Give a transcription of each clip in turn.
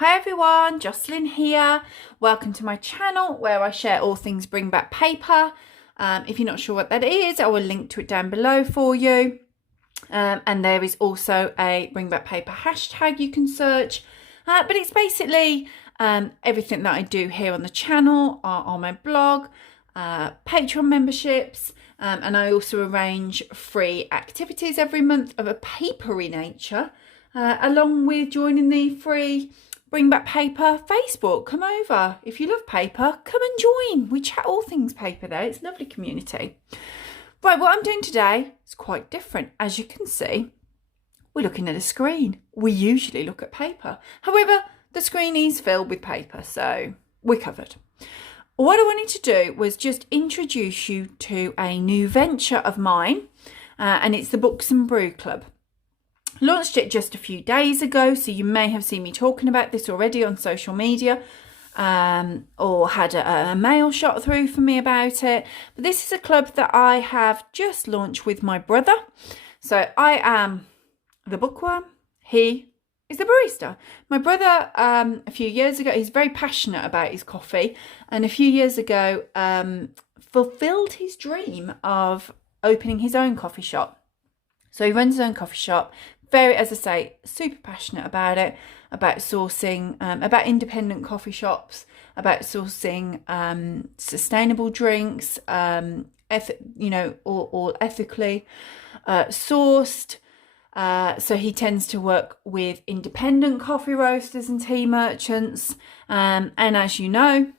Hi everyone, Jocelyn here. Welcome to my channel where I share all things Bring Back Paper. If you're not sure what that is, I will link to it down below for you. And there is also a Bring Back Paper hashtag you can search. But it's basically everything that I do here on the channel, on my blog, Patreon memberships, and I also arrange free activities every month of a papery nature, along with joining the free Bring Back Paper Facebook. Come over. If you love paper, come and join. We chat all things paper there. It's a lovely community. Right, what I'm doing today is quite different. As you can see, we're looking at a screen. We usually look at paper. However, the screen is filled with paper, so we're covered. What I wanted to do was just introduce you to a new venture of mine, and it's the Books and Brew Club. Launched it just a few days ago, so you may have seen me talking about this already on social media, or had a mail shot through for me about it. But this is a club that I have just launched with my brother. So I am the bookworm, he is the barista. My brother, a few years ago, he's very passionate about his coffee, and a few years ago fulfilled his dream of opening his own coffee shop. So he runs his own coffee shop, very, as I say, super passionate about it, about sourcing, about independent coffee shops, about sourcing sustainable drinks, all ethically sourced. So he tends to work with independent coffee roasters and tea merchants. And as you know,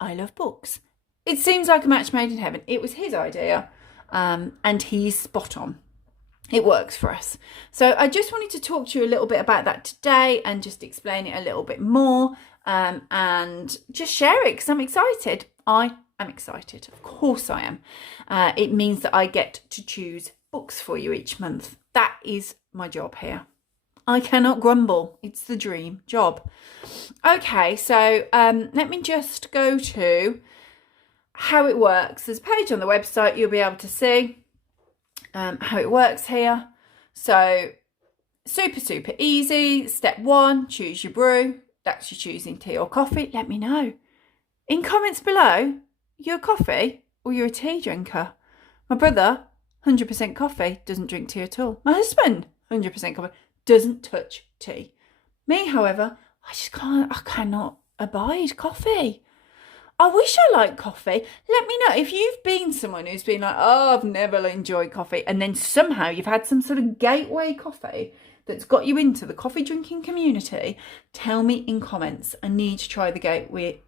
I love books. It seems like a match made in heaven. It was his idea, and he's spot on. It works for us. So I just wanted to talk to you a little bit about that today and just explain it a little bit more, and just share it because I'm excited. I am excited. Of course I am. It means that I get to choose books for you each month. That is my job here. I cannot grumble. It's the dream job. Okay, so let me just go to how it works. There's a page on the website you'll be able to see how it works here. So super easy. Step 1, choose your brew. That's your choosing tea or coffee. Let me know in comments below, you're a coffee or you're a tea drinker. My brother, 100% coffee, doesn't drink tea at all. My husband, 100% coffee, doesn't touch tea. Me, however, I cannot abide coffee. I wish I liked coffee. Let me know if you've been someone who's been like, oh, I've never enjoyed coffee, and then somehow you've had some sort of gateway coffee that's got you into the coffee drinking community. Tell me in comments. I need to try the gateway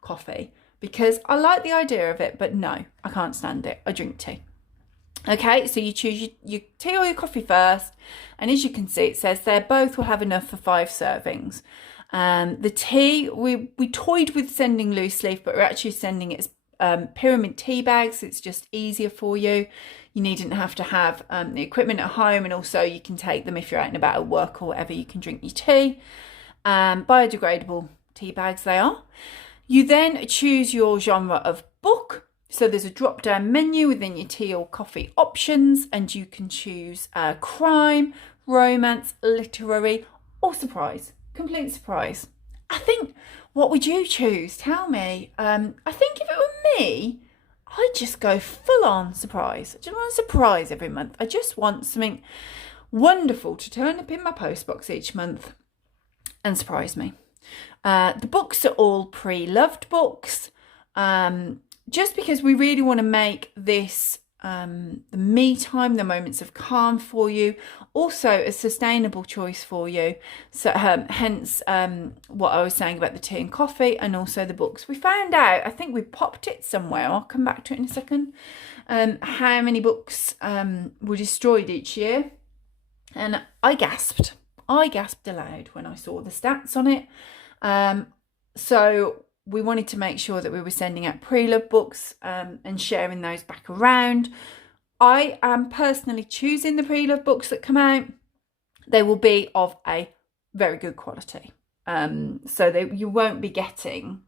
coffee because I like the idea of it, but no, I can't stand it. I drink tea. Okay, so you choose your tea or your coffee first, and as you can see, it says there both will have enough for 5 servings. The tea, we toyed with sending loose leaf, but we're actually sending it as pyramid tea bags. It's just easier for you. You needn't have to have the equipment at home, and also you can take them if you're out and about at work or whatever. You can drink your tea. Biodegradable tea bags they are. You then choose your genre of book. So there's a drop down menu within your tea or coffee options, and you can choose crime, romance, literary, or surprise. Complete surprise. I think, what would you choose? Tell me. I think if it were me, I'd just go full on surprise. I just want a surprise every month. I just want something wonderful to turn up in my postbox each month and surprise me. The books are all pre-loved books, just because we really want to make this the me time, the moments of calm for you, also a sustainable choice for you. So hence what I was saying about the tea and coffee, and also the books. We found out, I think we popped it somewhere, I'll come back to it in a second, how many books were destroyed each year, and I gasped aloud when I saw the stats on it. So we wanted to make sure that we were sending out pre-loved books and sharing those back around. I am personally choosing the pre-loved books that come out. They will be of a very good quality. So you won't be getting...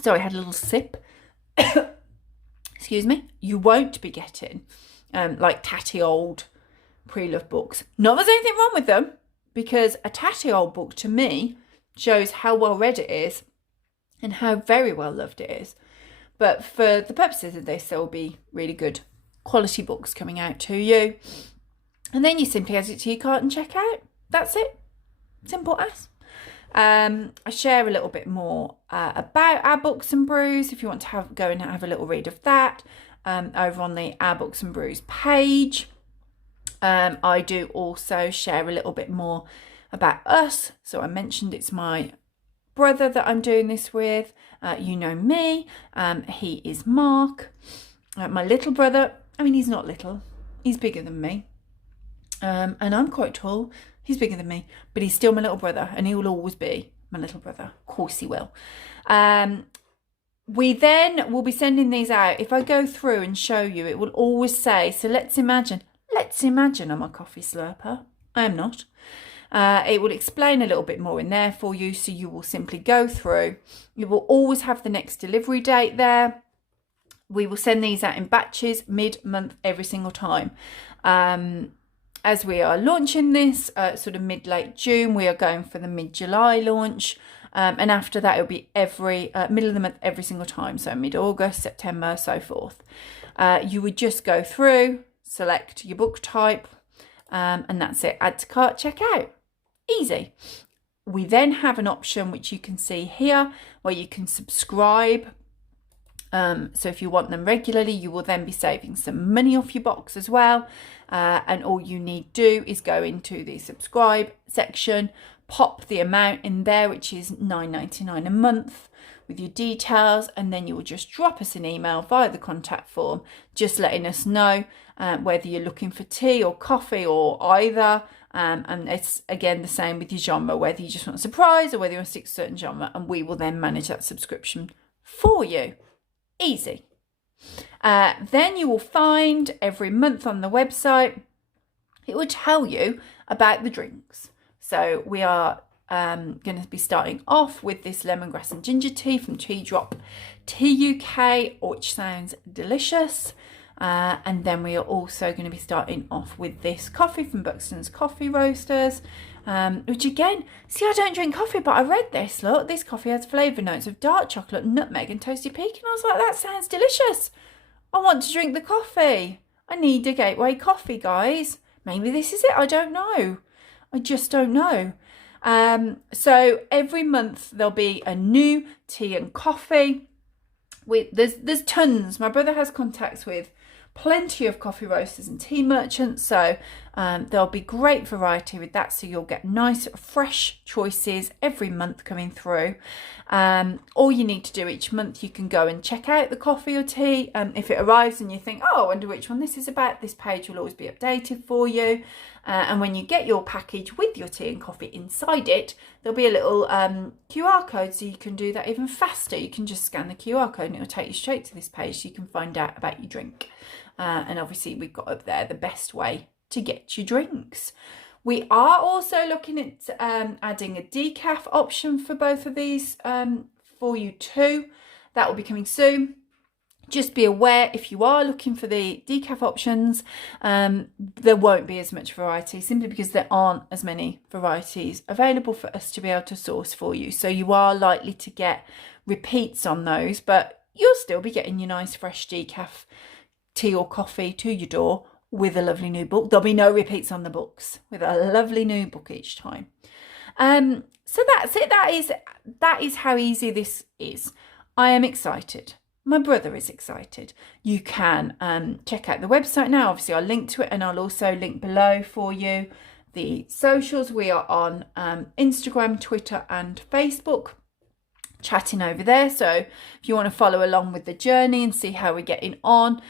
Sorry, I had a little sip. Excuse me. You won't be getting like tatty old pre-loved books. Not that there's anything wrong with them. because a tatty old book to me shows how well read it is and how very well loved it is. But for the purposes of this, there will be really good quality books coming out to you. And then you simply add it to your cart and check out. That's it. Simple as. I share a little bit more about our Books and Brews if you want to go and have a little read of that over on the Our Books and Brews page. I do also share a little bit more about us. So I mentioned it's my brother that I'm doing this with. You know me. He is Mark, my little brother. I mean, he's not little. He's bigger than me. And I'm quite tall. He's bigger than me, but he's still my little brother, and he will always be my little brother. Of course he will. We then will be sending these out. If I go through and show you, it will always say, so let's imagine I'm a coffee slurper. I am not. It will explain a little bit more in there for you, so you will simply go through. You will always have the next delivery date there. We will send these out in batches mid-month every single time. As we are launching this sort of mid-late June, we are going for the mid-July launch. And after that, it'll be every middle of the month, every single time. So mid-August, September, so forth. You would just go through, select your book type, and that's it. Add to cart, check out. Easy. We then have an option which you can see here where you can subscribe. So if you want them regularly, you will then be saving some money off your box as well. And all you need to do is go into the subscribe section, pop the amount in there, which is $9.99 a month, with your details, and then you will just drop us an email via the contact form, just letting us know whether you're looking for tea or coffee or either. And it's again the same with your genre, whether you just want a surprise or whether you want to stick to a certain genre, and we will then manage that subscription for you. Easy. Then you will find every month on the website, it will tell you about the drinks. So we are going to be starting off with this lemongrass and ginger tea from Tea Drop Tea UK, which sounds delicious. And then we are also going to be starting off with this coffee from Buxton's Coffee Roasters, which again, see, I don't drink coffee, but I read this. Look, this coffee has flavour notes of dark chocolate, nutmeg and toasted pecan. I was like, that sounds delicious. I want to drink the coffee. I need a gateway coffee, guys. Maybe this is it. I don't know. I just don't know. So every month there'll be a new tea and coffee. There's tons. My brother has contacts with plenty of coffee roasters and tea merchants, so there'll be great variety with that, so you'll get nice fresh choices every month coming through. All you need to do each month, you can go and check out the coffee or tea. If it arrives and you think, oh, I wonder which one this is about, this page will always be updated for you. And when you get your package with your tea and coffee inside it, there'll be a little QR code, so you can do that even faster. You can just scan the QR code and it'll take you straight to this page, so you can find out about your drink. And obviously we've got up there the best way to get your drinks. We are also looking at adding a decaf option for both of these for you too. That will be coming soon. Just be aware, if you are looking for the decaf options, there won't be as much variety, simply because there aren't as many varieties available for us to be able to source for you. So you are likely to get repeats on those, but you'll still be getting your nice fresh decaf tea or coffee to your door with a lovely new book. There'll be no repeats on the books, with a lovely new book each time. So that's it. That is how easy this is. I am excited. My brother is excited. You can check out the website now. Obviously, I'll link to it, and I'll also link below for you the socials. We are on Instagram, Twitter and Facebook, chatting over there. So if you want to follow along with the journey and see how we're getting on,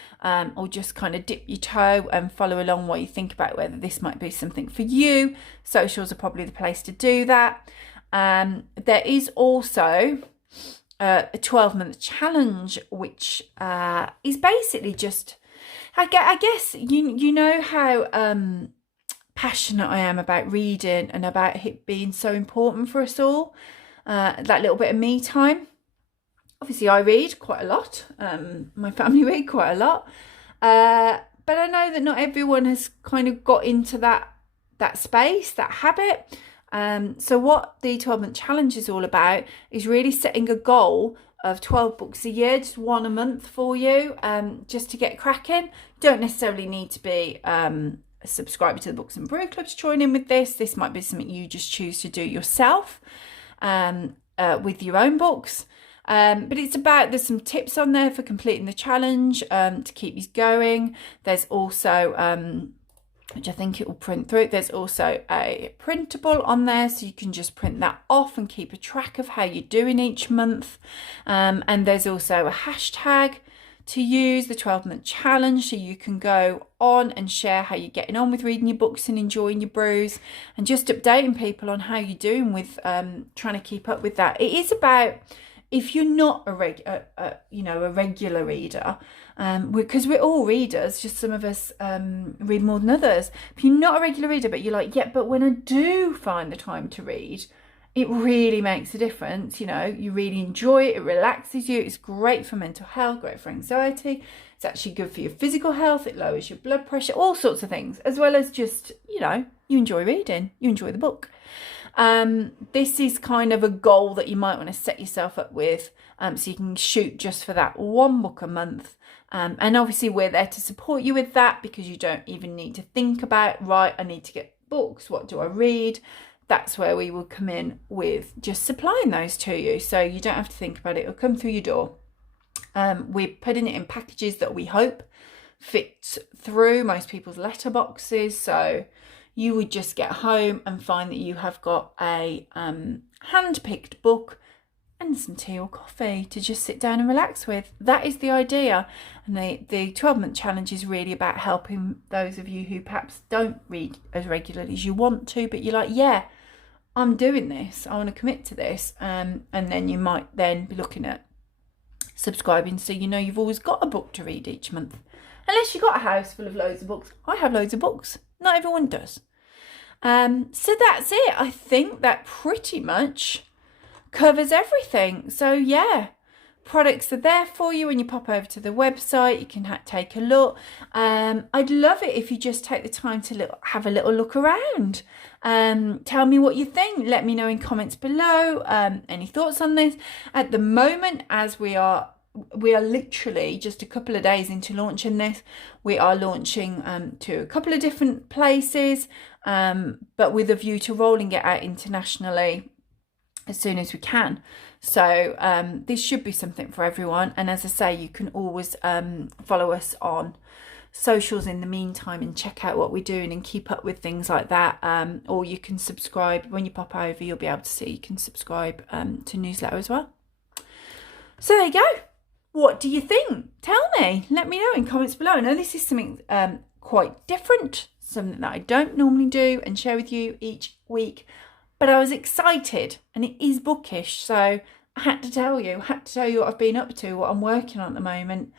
or just kind of dip your toe and follow along while you think about whether this might be something for you, socials are probably the place to do that. There is also a 12-month challenge, which is basically just, I guess you know how passionate I am about reading and about it being so important for us all. That little bit of me time. Obviously, I read quite a lot. My family read quite a lot. But I know that not everyone has kind of got into that that space, that habit. So what the 12-month challenge is all about is really setting a goal of 12 books a year, just one a month for you, just to get cracking. Don't necessarily need to be a subscriber to the Books and Brew Club to join in with this. This might be something you just choose to do yourself with your own books. But it's about, there's some tips on there for completing the challenge to keep you going. There's also, which I think it will print through, there's also a printable on there, so you can just print that off and keep a track of how you're doing each month. And there's also a hashtag to use, the 12-month challenge, so you can go on and share how you're getting on with reading your books and enjoying your brews, and just updating people on how you're doing with trying to keep up with that. It is about, if you're not a regular reader, because we're all readers, just some of us read more than others. If you're not a regular reader, but you're like, yeah, but when I do find the time to read, it really makes a difference. You know, you really enjoy it, it relaxes you, it's great for mental health, great for anxiety, it's actually good for your physical health, it lowers your blood pressure, all sorts of things, as well as just, you know, you enjoy reading, you enjoy the book. This is kind of a goal that you might want to set yourself up with, so you can shoot just for that one book a month. And obviously we're there to support you with that, because you don't even need to think about, right, I need to get books, what do I read? That's where we will come in with just supplying those to you, so you don't have to think about it, it'll come through your door. We're putting it in packages that we hope fit through most people's letterboxes, so you would just get home and find that you have got a hand-picked book and some tea or coffee to just sit down and relax with. That is the idea. And the 12-month challenge is really about helping those of you who perhaps don't read as regularly as you want to, but you're like, yeah, I'm doing this, I want to commit to this. And then you might then be looking at subscribing, so you know you've always got a book to read each month. Unless you've got a house full of loads of books. I have loads of books. Not everyone does. So that's it. I think that pretty much covers everything. So yeah, products are there for you when you pop over to the website. You can take a look. I'd love it if you just take the time to have a little look around. Tell me what you think. Let me know in comments below any thoughts on this. At the moment, as we are literally just a couple of days into launching this, we are launching to a couple of different places, but with a view to rolling it out internationally as soon as we can. So this should be something for everyone. And as I say, you can always follow us on socials in the meantime and check out what we're doing and keep up with things like that. Or you can subscribe. When you pop over, you'll be able to see you can subscribe to newsletter as well. So there you go. What do you think? Tell me. Let me know in comments below. I know this is something quite different, something that I don't normally do and share with you each week. But I was excited, and it is bookish, so I had to tell you what I've been up to, what I'm working on at the moment.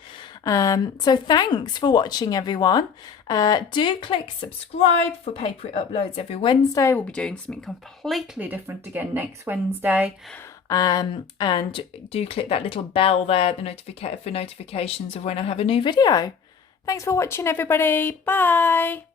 So thanks for watching, everyone. Do click subscribe for paper uploads every Wednesday. We'll be doing something completely different again next Wednesday. And do click that little bell there, for notifications of when I have a new video. Thanks for watching, everybody. Bye.